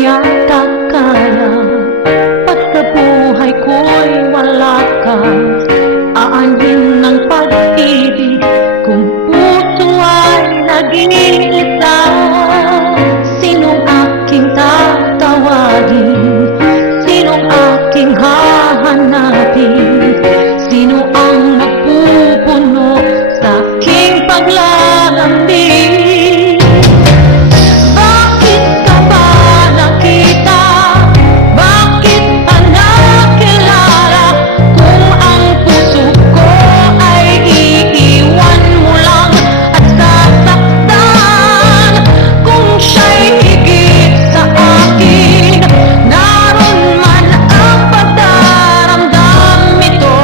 yata kaya pag sa buhay ko'y wala ka. Aanin ng pag-ibig kung puso ay nag-iisa. Sinong aking tatawagin? Sinong aking hahanapin? Sino ang magpupuno sa aking paglalambing? Bakit ka ba nakita? Bakit pa nakilala? Kung ang puso ko ay iiwan mo lang at sasaktan. Kung siya'y higit sa akin, naroon man ang pagdaramdam, ito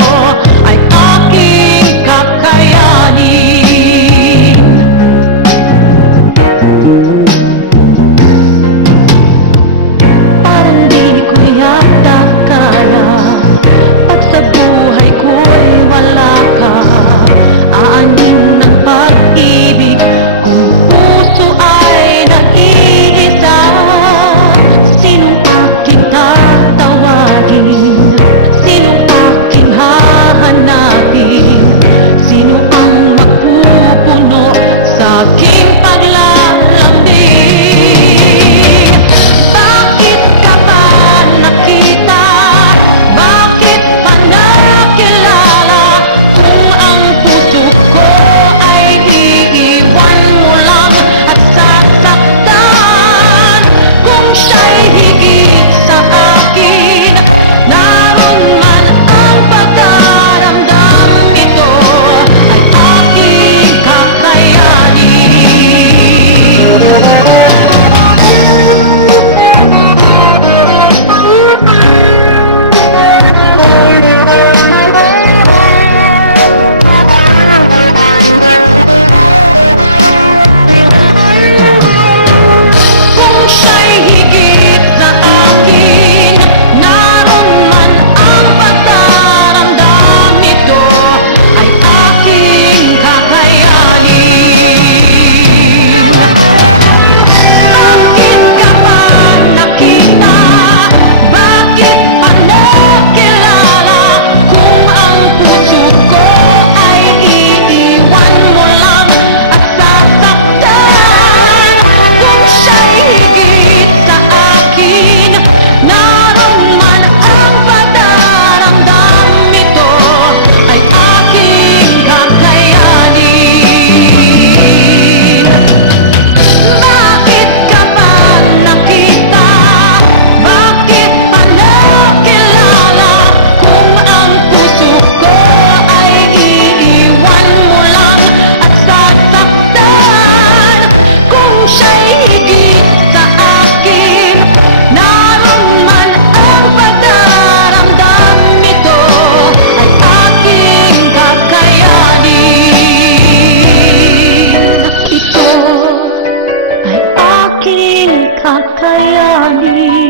ay aking kakayanin. Parang di ko yata kaya pag sa buhay ko'y wala ka. Aanin ng pag-ibig kung puso ay nag-iisa. Sinong aking tatawagin? Sinong aking hahanapin? Sino ang magpupuno sa aking paglalambing? Bakit ka ba nakita? Bakit pa nakilala? Kung ang puso ko ay iiwan mo lang at sasaktan. Kung siya'y higit sa akin, naroon man ang pagdaramdam, ito ay aking kakayanin. Kung siya'y higit sa akin, naroon man ang pagdaramdam, ito ay aking kakayanin. Bakit ka ba nakita? Bakit pa nakilala? Kung ang puso ko ay iiwan mo lang at sasaktan. Kung siya'y higit sa akin, naroon man ang pagdaramdam, ito ay aking kakayanin. Bakit ka ba nakita? Bakit pa nakilala? Kung ang puso ko ay iiwan mo lang at sasaktan. Kung siya'y higit sa akin, naroon man ang pagdaramdam, ito ay aking kakayanin. Ito ay aking kakayanin.